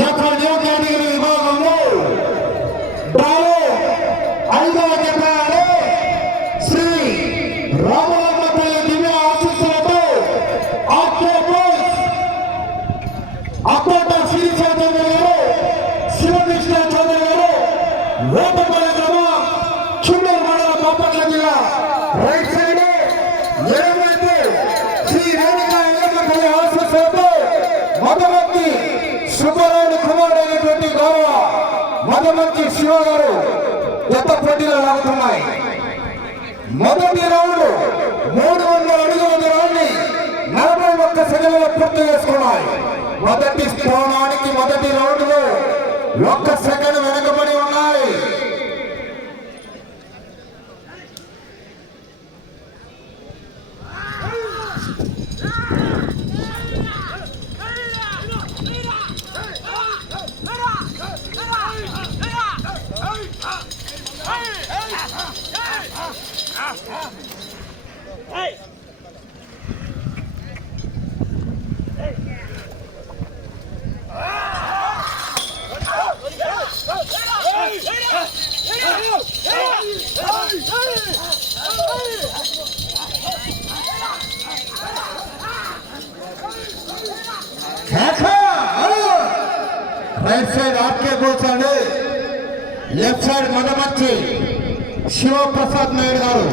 యొక్క new category విభాగంలో మదమంతి శివ గారు జత పోటీలు లాగుతున్నాయి. మొదటి రౌండ్ మూడు వందల అడుగుల రౌండ్ని నలభై ఒక్క సెకండ్లలో పూర్తి చేసుకున్నాయి. మొదటి స్థానానికి మొదటి రౌండ్లో ఒక్క సెకండ్ వెనకబడి రైట్ సైడ్ ఆర్కే కూర్చోండి లెఫ్ట్ సైడ్ మదమర్చి శివప్రసాద్ నాయుడు గారు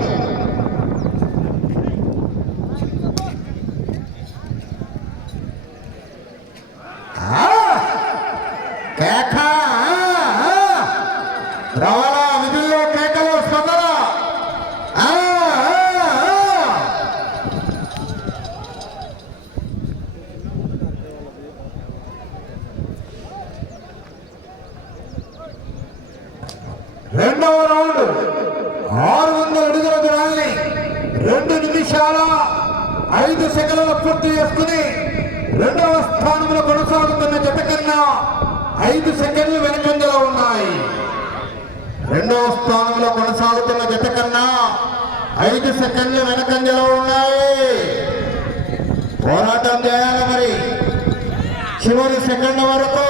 ఆ! కేక ఆ! ఆ! రావాలా విధుల్లో కేకలు స్పందన ఆ! ఆ! ఆ! రెండవ రౌండ్ ఆరు వందల అడుగుల దూరాన్ని రెండు నిమిషాల ఐదు సెకండ్ల పూర్తి చేసుకుని రెండవ స్థానంలో కొనసాగుతున్న జత కన్నా ఐదు సెకండ్లు వెనుకంజలో ఉన్నాయి రెండవ స్థానంలో కొనసాగుతున్న జత కన్నా ఐదు వెనకంజలో ఉన్నాయి. పోరాటం చేయాలి మరి? చివరి సెకండ్ వరకు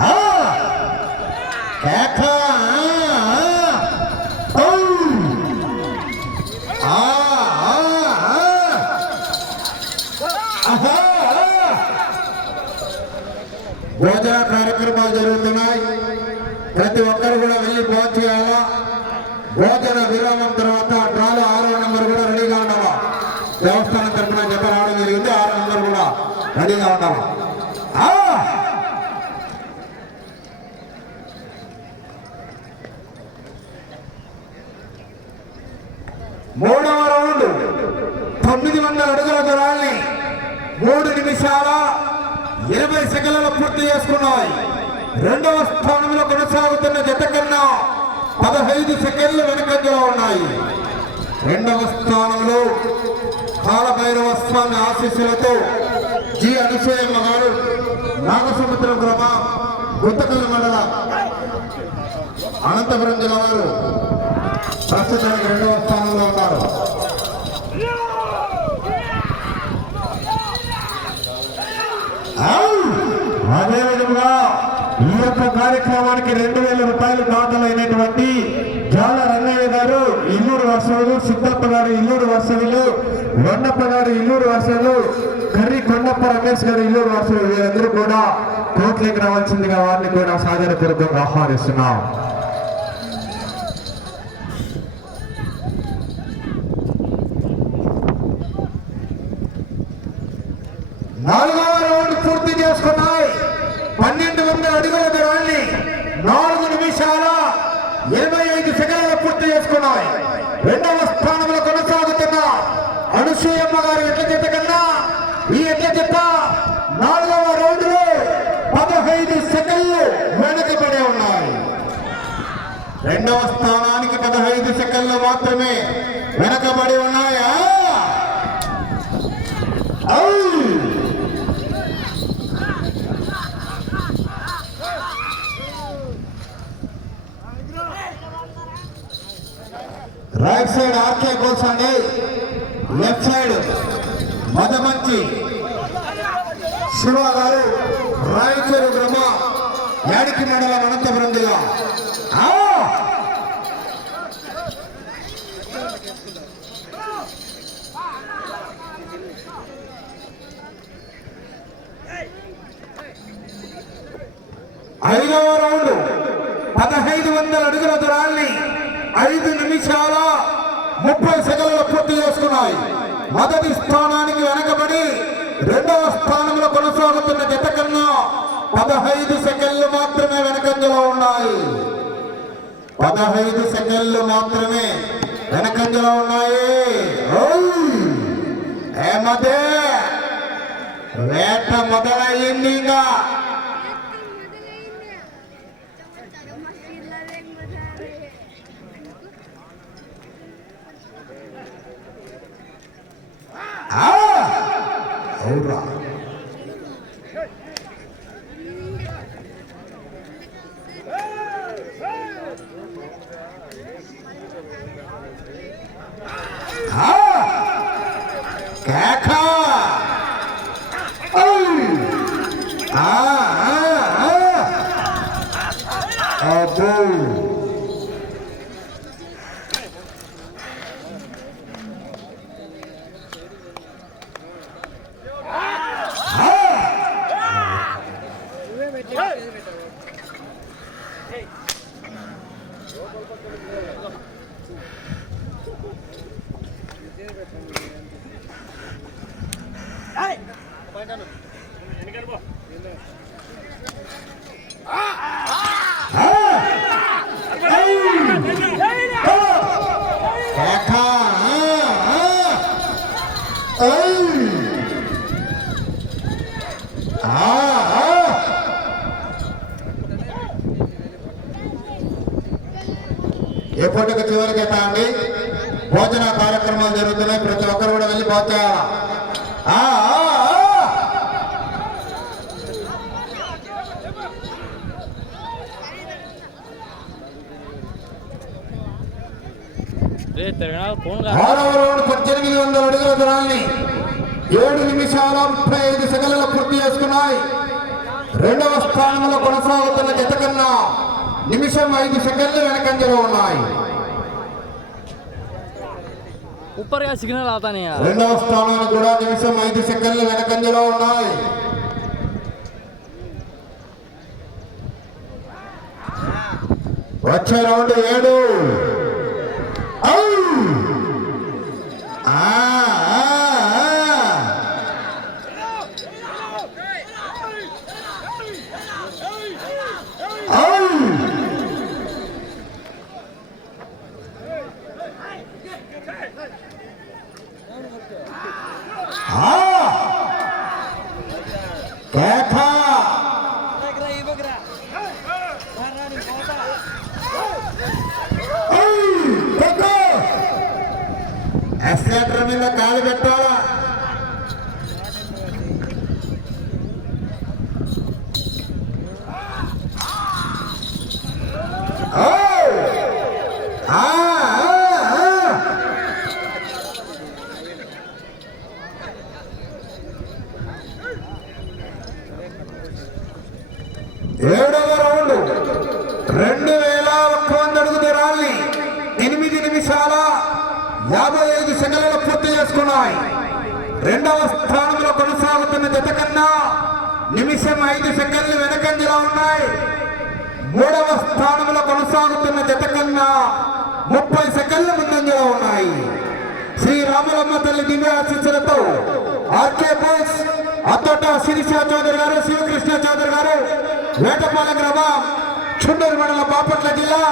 ఆ! కేక! ఆ! ఔ! ఆ! ఆ! ఆ! ఆహా! ఆ! భోజన కార్యక్రమాలు జరుగుతున్నాయి ప్రతి ఒక్కరు కూడా వెళ్ళి భోజనం చేయాలా భోజన విరామం తర్వాత డ్రాలో ఆరో నెంబర్ కూడా రెడీగా ఉండాలా దేవస్థానం తరఫున జత రావడం జరిగింది. ఆరు అందరూ కూడా రెడీగా ఉండాలా మూడవ రౌండ్ తొమ్మిది వందల అడుగుల దూరాన్ని మూడు నిమిషాల ఇరవై సెకండ్లలో పూర్తి చేసుకున్నాయి. రెండవ స్థానంలో కొనసాగుతున్న జత కన్నా పదహైదు సెకండ్లు వెనుకంజలో ఉన్నాయి. రెండవ స్థానంలో కాలభైరవ స్వామి ఆశీస్సులతో జి అనుసూయమ్మ గారు నాగసముద్రం గ్రామ గుత్తకల్లి మండల అనంతపురం జిల్లా వారు ప్రస్తుతానికి రెండవ స్థానంలో ఉన్నారు. అదేవిధంగా ఈ యొక్క కార్యక్రమానికి రెండు వేల రూపాయలు దాతలైనటువంటి జాల రంగయ్య గారు ఇల్లూరు వసవులు సిద్ధప్ప గారు ఇల్లూరు వసవులు వన్నప్ప గారు ఇల్లూరు వర్షాలు కర్రీ కొండప్ప రమేష్ గారు ఇల్లూరు వర్షాలు వీరందరూ కూడా కోట్లకి రావాల్సిందిగా వారిని కూడా సాధారణపూర్వకంగా ఆహ్వానిస్తున్నాం. నాలుగో రౌండ్ పూర్తి చేసుకున్నాయి పన్నెండు వందల అడుగుల దూరాన్ని నాలుగు నిమిషాల ఇరవై ఐదు సెకండ్ల పూర్తి చేసుకున్నాయి రెండవ స్థానంలో కొనసాగుతున్న అనుసూయమ్మ గారి ఎట్ల జత కన్నా ఈ ఎట్ల జత నాలుగవ రౌండ్లో పదహైదు సెకండ్లు వెనకబడి ఉన్నాయి రెండవ స్థానానికి పదహైదు సెకండ్లు మాత్రమే వెనకబడి ఉన్నాయా? రైట్ సైడ్ ఆర్కే కోసండి లెఫ్ట్ సైడ్ మదమంచి. శివ గారు రాయచూరు గ్రామ యాడికి మండలం అనంతపురం జిల్లా. ఐదవ రౌండ్ పదహైదు వందల అడుగుల దూరాన్ని ఐదు నిమిషాల ముప్పై సెకండ్లు పూర్తి చేసుకున్నాయి. మొదటి స్థానానికి వెనకబడి రెండవ స్థానంలో కొనసాగుతున్న జత కన్నా పదహైదు సెకండ్లు మాత్రమే వెనకంజలో ఉన్నాయి. పదహైదు సెకండ్లు మాత్రమే వెనకంజలో ఉన్నాయి. ఏమదే? వేట మొదలయ్యింది ఇంకా ఆ! అవురా ఆ! కేక! ఓయ్! ఆ, ఆ, ఆ! అబ్బో! కేక! ఆ, ఆ! ఓయ్! ఆ, ఆ! ఏ పూటకు చివరి జత అండి భోజన కార్యక్రమాలు జరుగుతున్నాయి ప్రతి ఒక్కరు కూడా వెళ్ళి రౌండ్ పద్దెనిమిది వందల అడుగుల దూరాన్ని ఏడు నిమిషాల ముప్పై ఐదు సెకండ్లలో పూర్తి చేసుకున్నాయి. రెండవ స్థానంలో కొనసాగుతున్న జత కన్నా నిమిషం ఐదు సెకండ్లు వెనకంజలో ఉన్నాయి. ऊपर का सिग्नल आता नहीं यार రెండవ స్థానానికి కూడా నిమిషం ఐదు సెకండ్లు వెనకంజలో ఉన్నాయి వచ్చే రౌండ్ ఏడు ఔ! ఆ, ఆ, ఆ. చేసుకున్నాయి. రెండవ స్థానంలో కొనసాగుతున్న జత కన్నా నిమిషం ఐదు సెకండ్లు వెనకంజలో ఉన్నాయి. మూడవ స్థానంలో కొనసాగుతున్న జత కన్నా ముప్పై సెకండ్ల ముందంజలో ఉన్నాయి. శ్రీ రామలమ్మ తల్లి దివ్యాశిస్సులతో ఆర్కే బోస్ అత్తోట శిరీష చౌదరి గారు శివకృష్ణ చౌదరి గారు వేటపాల గ్రామం చుండూరు మండలం బాపట్ల జిల్లా.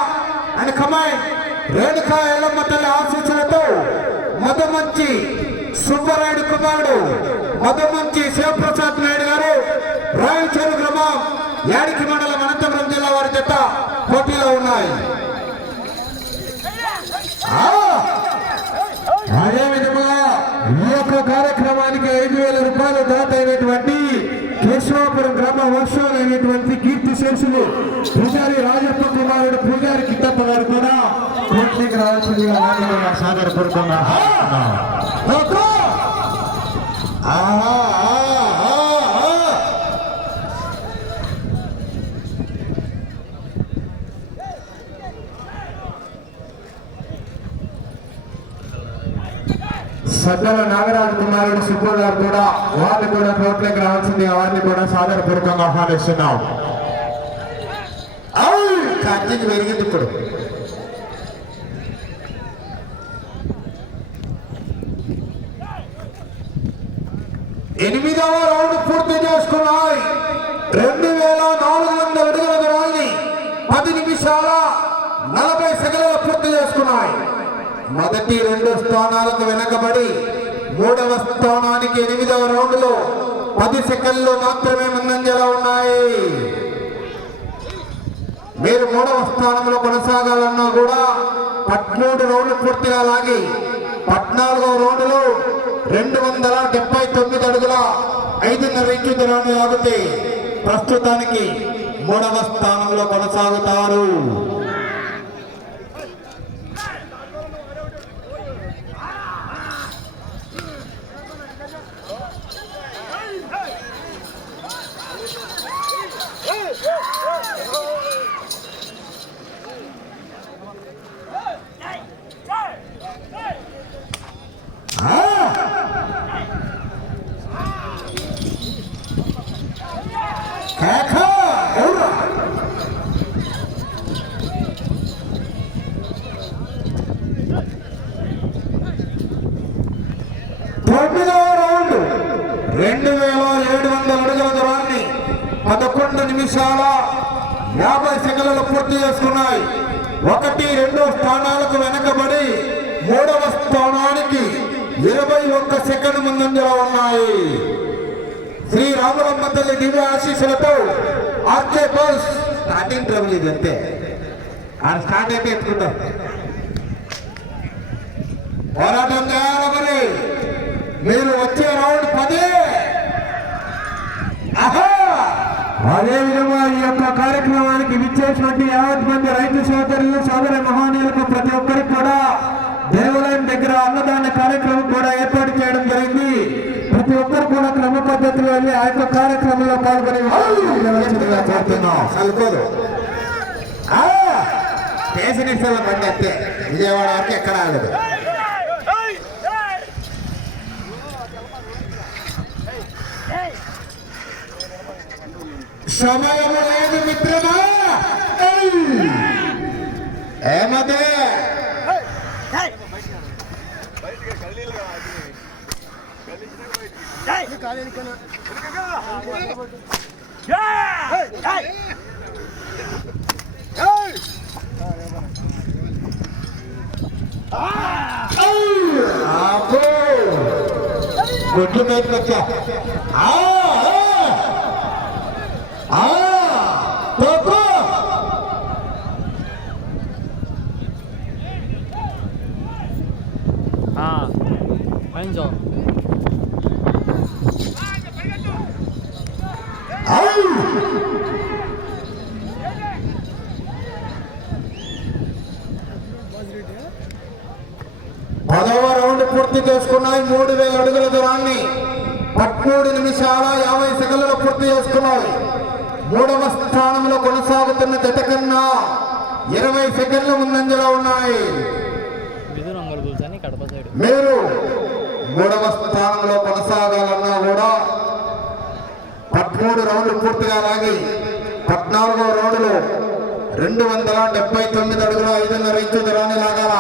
అండ్ కమాండ్ రేణుకా ఎల్లమ్మ తల్లి ఆశీస్సులతో మధుమంచి సుబ్బరాయుడు కుమారుడు మధుమంచి శివప్రసాద్ నాయుడు గారు రాయలచేరు గ్రామం యాడికి మండలం అనంతపురం జిల్లా వారి జత పోటీలో ఉన్నాయి. అదే విధముగా ఈ యొక్క కార్యక్రమానికి ఐదు వేల రూపాయలు దాత అయినటువంటి కేశవాపురం గ్రామ వర్షం అయినటువంటి కీర్తి శేషులు పూజారి రాజప్ప కుమారుడు పూజారి కిట్టప్ప గారు కూడా కోట్లకి రావాల్సిందిగా. ఆహా, ఆహా, ఆహా. సజ్జల నాగరాజు కుమారుడు సుబ్బు గారు కూడా వాళ్ళు కూడా కోట్లకి రావాల్సిందిగా వారిని కూడా సాదరపూర్వకంగా ఆహ్వానిస్తున్నాం కత్తికి పెరిగింది ఇప్పుడు ఎనిమిదవ రౌండ్ పూర్తి చేసుకున్నాయి. రెండు వేల నాలుగు వందల అడుగుల దూరాన్ని పది నిమిషాల నలభై సెకండ్ల పూర్తి చేసుకున్నాయి. మొదటి రెండు స్థానాలకు వెనకబడి మూడవ స్థానానికి ఎనిమిదవ రౌండ్లు పది సెకండ్లు మాత్రమే ముందంజలో ఉన్నాయి. మీరు మూడవ స్థానంలో కొనసాగాలన్నా కూడా పద్మూడు రౌండ్లు పూర్తిగా లాగి పద్నాలుగవ రౌండ్లో రెండు వందల డెబ్బై తొమ్మిది అడుగుల ఐదున్నర ఇంచు దూరాన్ని లాగితే ప్రస్తుతానికి మూడవ స్థానంలో కొనసాగుతారు. এখন తల్లి దివ్య ఆశీస్సులతో ఆర్కే బస్ స్టార్టింగ్ ట్రబుల్ ఇది అంతే. ఆయన స్టార్ట్ అయితే ఎత్తుకుంటాం పోరాటం చేయాలి మరి మీరు వచ్చే రౌండ్ పదే. అదే విధంగా ఈ యొక్క కార్యక్రమానికి విచ్చేసినటువంటి యావత్ మంది రైతు సోదరులు సోదర మహానీయులకు ప్రతి ఒక్కరికి కూడా దేవాలయం దగ్గర అన్నదాన కార్యక్రమం కూడా ఏర్పాటు క్రమ పద్ధతిలో ఆ యొక్క కార్యక్రమంలో పాల్గొని వెళ్ళవలసిందిగా కోరుతున్నాం సరిపోదు బండి అంతే విజయవాడ వరకు ఎక్కడ ఆగదు సమయం లేదు మిత్రమా? ఏమదే? అబ్బో! గుడ్లు మీదకి వచ్చా ఆ! ఆ! ఆ! తప్పు! నిమిషాల యాభై సెకండ్లు పూర్తి చేసుకున్నాయి. మూడవ స్థానంలో కొనసాగుతున్న జత కన్నా ఇరవై సెకండ్ల ముందంజలో ఉన్నాయి. మీరు మూడవ స్థానంలో కొనసాగాలన్నా కూడా పదమూడు రౌండ్లు పూర్తిగా లాగి పద్నాలుగో రౌండ్లో రెండు వందల డెబ్బై తొమ్మిది అడుగుల ఐదున్నర ఇంచు దూరాన్ని లాగాల.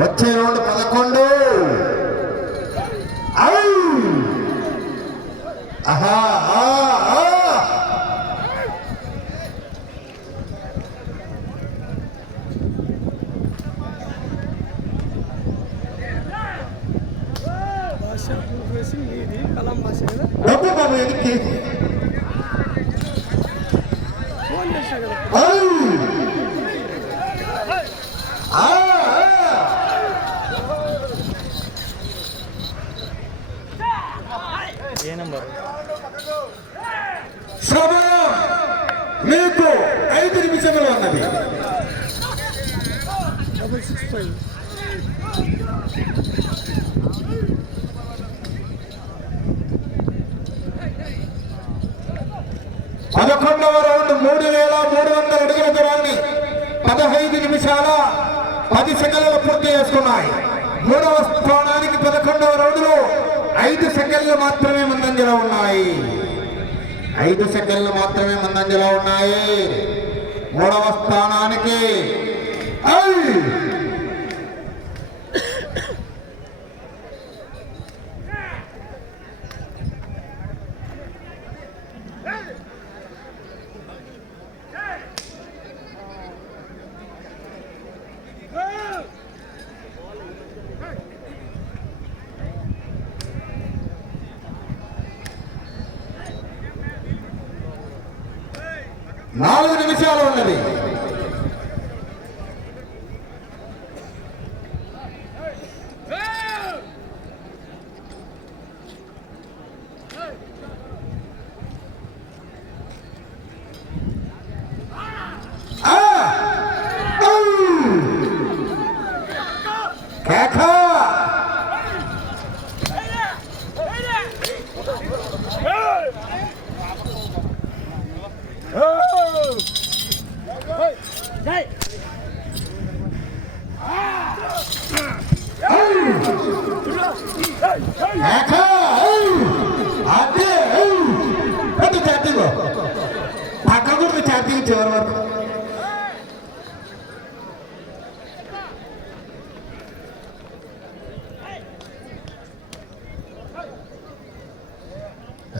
వచ్చే రౌండ్ పదకొండు. Aha! ఏ నెంబర్? సమయం మీకు ఐదు నిమిషములు ఉన్నది. పదకొండవ రౌండ్ మూడు వేల మూడు వందల అడుగుల దూరాన్ని పదహైదు నిమిషాల పది సెకండ్లు పూర్తి చేసుకున్నాయి. మూడవ స్థానానికి పదకొండవ రౌండ్లో ఐదు సెకండ్లు మాత్రమే ముందంజలో ఉన్నాయి ఐదు సెకండ్లు మాత్రమే ముందంజలో ఉన్నాయి మూడవ స్థానానికి ఐ! నాలుగు నిమిషాలు ఉన్నది ఆ! ఔ! కేక! కేక! ఔ! అదే! ఔ! పెట్టు ఛార్జింగ్ పక్క కూడా ఛార్జింగ్ చివరి వరకు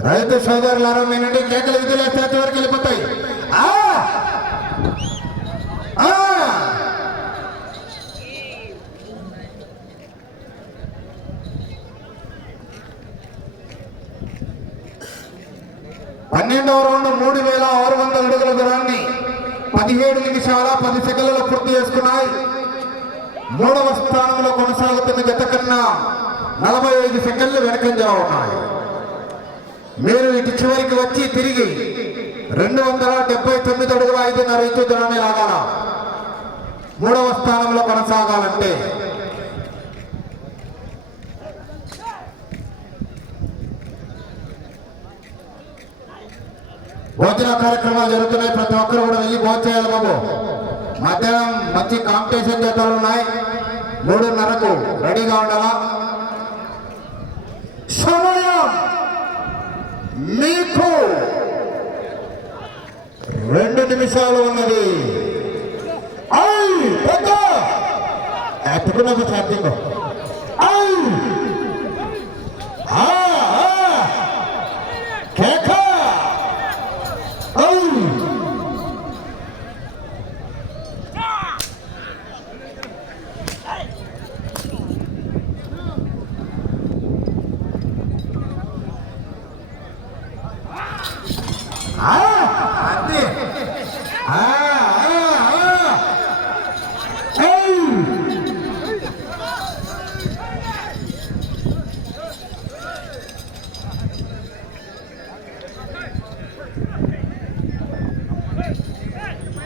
రైతు సోదరులారా మీ నుండి కేకలు విధులు చేతి వరకు వెళ్ళిపోతాయి. ఆ! పన్నెండవ రౌండ్ మూడు వేల ఆరు వందల అడుగుల దూరాన్ని పదిహేడు నిమిషాల పది సెకండ్లలో పూర్తి చేసుకున్నాయి. మూడవ స్థానంలో కొనసాగుతున్న గత కన్నా నలభై ఐదు సెకండ్లు వెనకంజా ఉన్నాయి. మీరు ఇటు చివరికి వచ్చి తిరిగి రెండు వందల డెబ్బై తొమ్మిది అడుగుల ఐదున్నర ఇంచు దూరాన్ని లాగాల. మూడవ స్థానంలో కొనసాగాలంటే భోజన కార్యక్రమాలు జరుగుతున్నాయి. ప్రతి ఒక్కరు కూడా వెళ్ళి భోజనం చేయాలి బాబు. మధ్యాహ్నం మంచి కాంపిటీషన్ జతలు ఉన్నాయి. మూడున్నరకు రెడీగా ఉండాలా సమయం మీకు రెండు నిమిషాలు ఉన్నది. ఐ పెద్ద! ఎత్తుకున్నది ఛార్జింగ్ ఆ, ఆ. కేక ఐ ఆ, అంతే. ఆ, ఆ, ఆ. ఏయ్.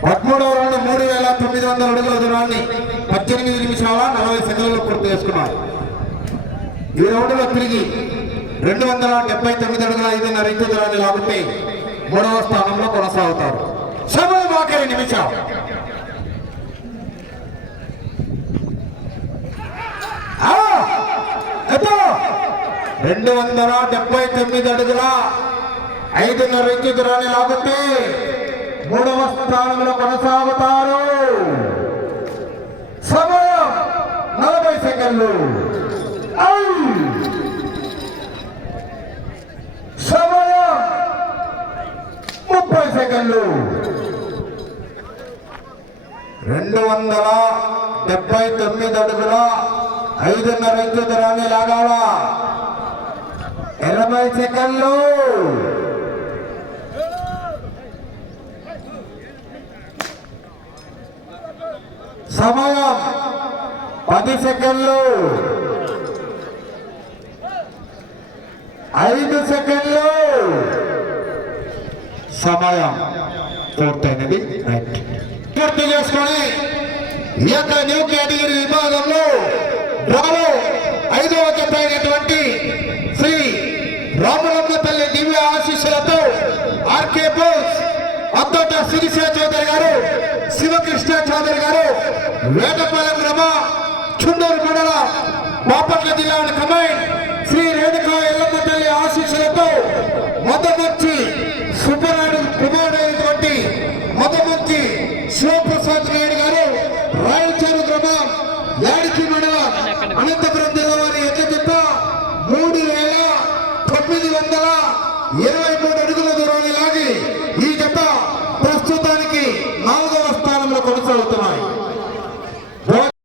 పదమూడవ రౌండ్ మూడు వేల తొమ్మిది వందల అడుగుల దూరాన్ని పద్దెనిమిది నిమిషాల నలభై సెకండ్లలో పూర్తి చేసుకున్నారు ఈ రౌండ్లో తిరిగి రెండు వందల డెబ్బై తొమ్మిది అడుగుల ఐదున్నర ఇంటి దూరాన్ని లాగుతే మూడవ స్థానంలో కొనసాగుతారు. సమయం ఆఖరి నిమిషం. ఆ! రెండు వందల డెబ్బై తొమ్మిది అడుగుల ఐదున్నర ఇంటి దూరాన్ని లాగుతే మూడవ స్థానంలో కొనసాగుతారు. సమయం నలభై సెకండ్లు. సమయం ముప్పై సెకండ్లు. రెండు వందల డెబ్బై తొమ్మిది అడుగుల ఐదున్నర ఇంచు దూరాన్ని లాగాల? ఎనభై సెకండ్లు. సమయం పది సెకండ్లు. ఐదు సెకండ్లు. సమయం పూర్తయినది. రైట్. పూర్తి చేసుకొని ఈ యొక్క న్యూ కేటగిరీ విభాగంలో డ్రాలో ఐదవ జత అయినటువంటి శ్రీ రామరమ్మ తల్లి దివ్య ఆశీస్సులతో ఆర్కే బోస్ అద్దోట శిరీష చౌదరి గారు శివకృష్ణ చౌదరి గారు వేటపాలెం గ్రామ చుండూరు మండల బాపట్ల జిల్లా కమైన్ శ్రీ రేణుకా ఎల్లమ్మ తల్లి